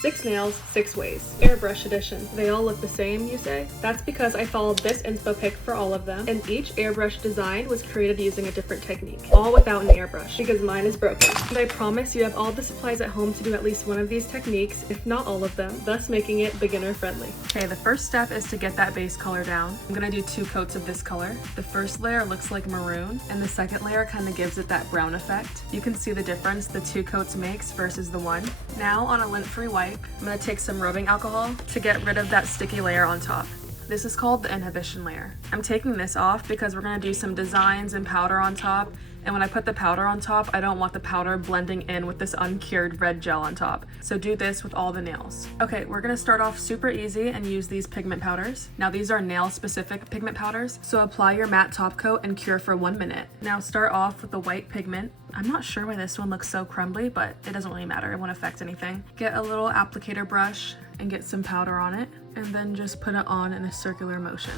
6 nails, 6 ways. Airbrush edition. They all look the same, you say? That's because I followed this inspo pic for all of them, and each airbrush design was created using a different technique, all without an airbrush, because mine is broken. And I promise you have all the supplies at home to do at least one of these techniques, if not all of them, thus making it beginner friendly. Okay, the first step is to get that base color down. I'm gonna do 2 coats of this color. The first layer looks like maroon, and the second layer kind of gives it that brown effect. You can see the difference the 2 coats makes versus the one. Now on a lint-free wipe, I'm gonna take some rubbing alcohol to get rid of that sticky layer on top. This is called the inhibition layer. I'm taking this off because we're gonna do some designs and powder on top, and when I put the powder on top, I don't want the powder blending in with this uncured red gel on top. So do this with all the nails. Okay, we're gonna start off super easy and use these pigment powders. Now these are nail specific pigment powders, so apply your matte top coat and cure for 1 minute. Now start off with the white pigment. I'm not sure why this one looks so crumbly, but it doesn't really matter, it won't affect anything. Get a little applicator brush and get some powder on it, and then just put it on in a circular motion.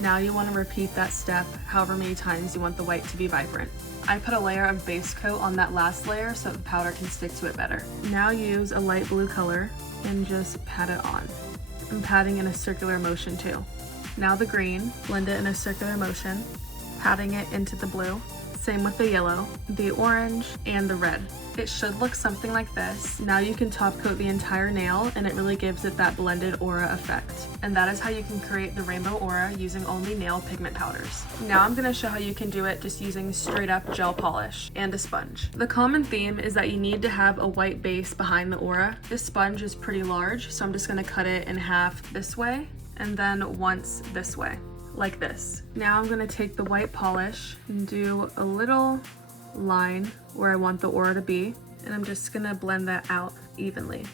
Now you want to repeat that step however many times you want the white to be vibrant. I put a layer of base coat on that last layer so the powder can stick to it better. Now use a light blue color and just pat it on. I'm patting in a circular motion too. Now the green, blend it in a circular motion, patting it into the blue. Same with the yellow, the orange, and the red. It should look something like this. Now you can top coat the entire nail and it really gives it that blended aura effect. And that is how you can create the rainbow aura using only nail pigment powders. Now I'm gonna show how you can do it just using straight up gel polish and a sponge. The common theme is that you need to have a white base behind the aura. This sponge is pretty large, so I'm just gonna cut it in half this way and then once this way, like this. Now I'm gonna take the white polish and do a little line where I want the aura to be, and I'm just gonna blend that out evenly.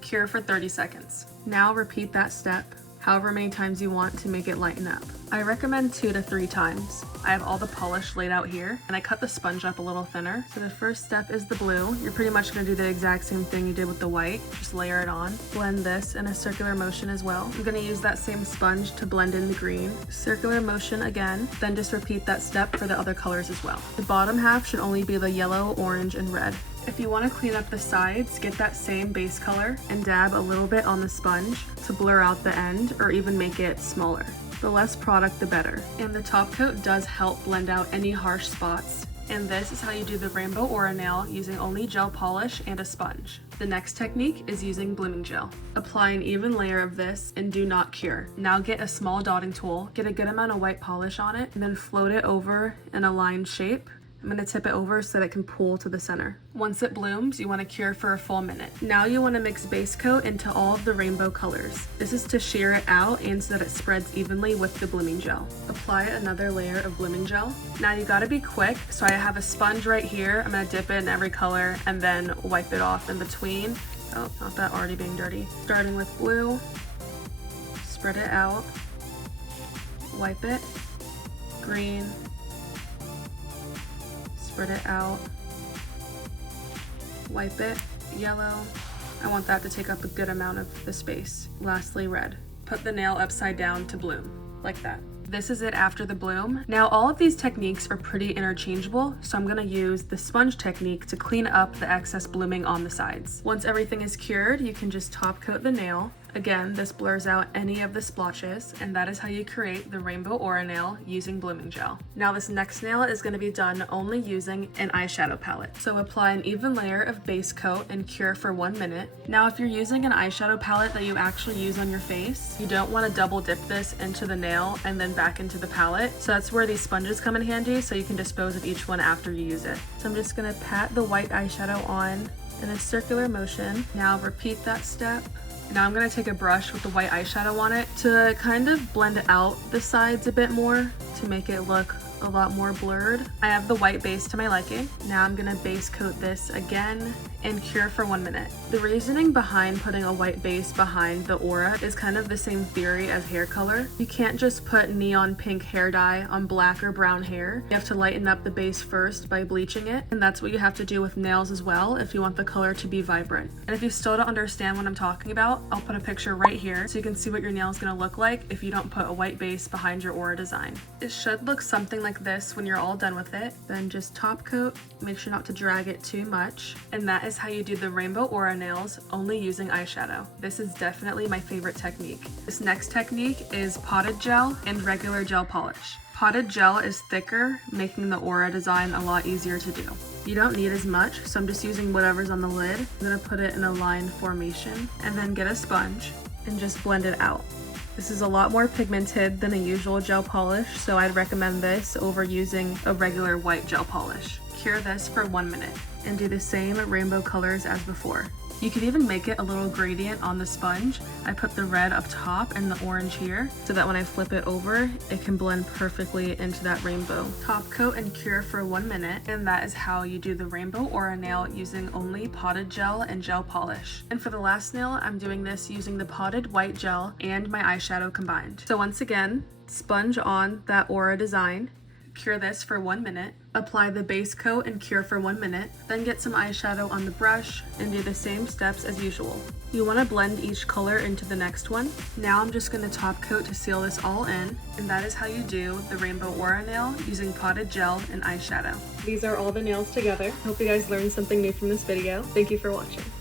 Cure for 30 seconds. Now repeat that step however many times you want to make it lighten up. I recommend 2 to 3 times. I have all the polish laid out here, and I cut the sponge up a little thinner. So the first step is the blue. You're pretty much gonna do the exact same thing you did with the white, just layer it on. Blend this in a circular motion as well. I'm gonna use that same sponge to blend in the green. Circular motion again, then just repeat that step for the other colors as well. The bottom half should only be the yellow, orange, and red. If you want to clean up the sides, get that same base color and dab a little bit on the sponge to blur out the end or even make it smaller. The less product, the better. And the top coat does help blend out any harsh spots. And this is how you do the rainbow aura nail using only gel polish and a sponge. The next technique is using blooming gel. Apply an even layer of this and do not cure. Now get a small dotting tool, get a good amount of white polish on it, and then float it over in a line shape. I'm gonna tip it over so that it can pool to the center. Once it blooms, you wanna cure for a full minute. Now you wanna mix base coat into all of the rainbow colors. This is to shear it out and so that it spreads evenly with the blooming gel. Apply another layer of blooming gel. Now you gotta be quick, so I have a sponge right here. I'm gonna dip it in every color and then wipe it off in between. Oh, not that already being dirty. Starting with blue, spread it out, wipe it, green, spread it out, wipe it, yellow. I want that to take up a good amount of the space. Lastly, red. Put the nail upside down to bloom, like that. This is it after the bloom. Now all of these techniques are pretty interchangeable, so I'm gonna use the sponge technique to clean up the excess blooming on the sides. Once everything is cured, you can just top coat the nail. Again, this blurs out any of the splotches, and that is how you create the rainbow aura nail using blooming gel. Now this next nail is going to be done only using an eyeshadow palette. So apply an even layer of base coat and cure for 1 minute. Now if you're using an eyeshadow palette that you actually use on your face, you don't want to double dip this into the nail and then back into the palette. So that's where these sponges come in handy, so you can dispose of each one after you use it. So I'm just going to pat the white eyeshadow on in a circular motion. Now repeat that step. Now I'm going to take a brush with the white eyeshadow on it to kind of blend out the sides a bit more to make it look a lot more blurred. I have the white base to my liking. Now I'm gonna base coat this again and cure for 1 minute. The reasoning behind putting a white base behind the aura is kind of the same theory as hair color. You can't just put neon pink hair dye on black or brown hair. You have to lighten up the base first by bleaching it, and that's what you have to do with nails as well if you want the color to be vibrant. And if you still don't understand what I'm talking about, I'll put a picture right here so you can see what your nail is gonna look like if you don't put a white base behind your aura design. It should look something like like this when you're all done with it. Then just top coat, make sure not to drag it too much. And that is how you do the rainbow aura nails, only using eyeshadow. This is definitely my favorite technique. This next technique is potted gel and regular gel polish. Potted gel is thicker, making the aura design a lot easier to do. You don't need as much, so I'm just using whatever's on the lid. I'm gonna put it in a line formation and then get a sponge and just blend it out. This is a lot more pigmented than a usual gel polish, so I'd recommend this over using a regular white gel polish. Cure this for 1 minute and do the same rainbow colors as before. You could even make it a little gradient on the sponge. I put the red up top and the orange here so that when I flip it over, it can blend perfectly into that rainbow. Top coat and cure for 1 minute, and that is how you do the rainbow aura nail using only potted gel and gel polish. And for the last nail, I'm doing this using the potted white gel and my eyeshadow combined. So once again, sponge on that aura design, cure this for 1 minute, apply the base coat and cure for 1 minute, then get some eyeshadow on the brush and do the same steps as usual. You want to blend each color into the next one. Now I'm just going to top coat to seal this all in, and that is how you do the rainbow aura nail using potted gel and eyeshadow. These are all the nails together. Hope you guys learned something new from this video. Thank you for watching.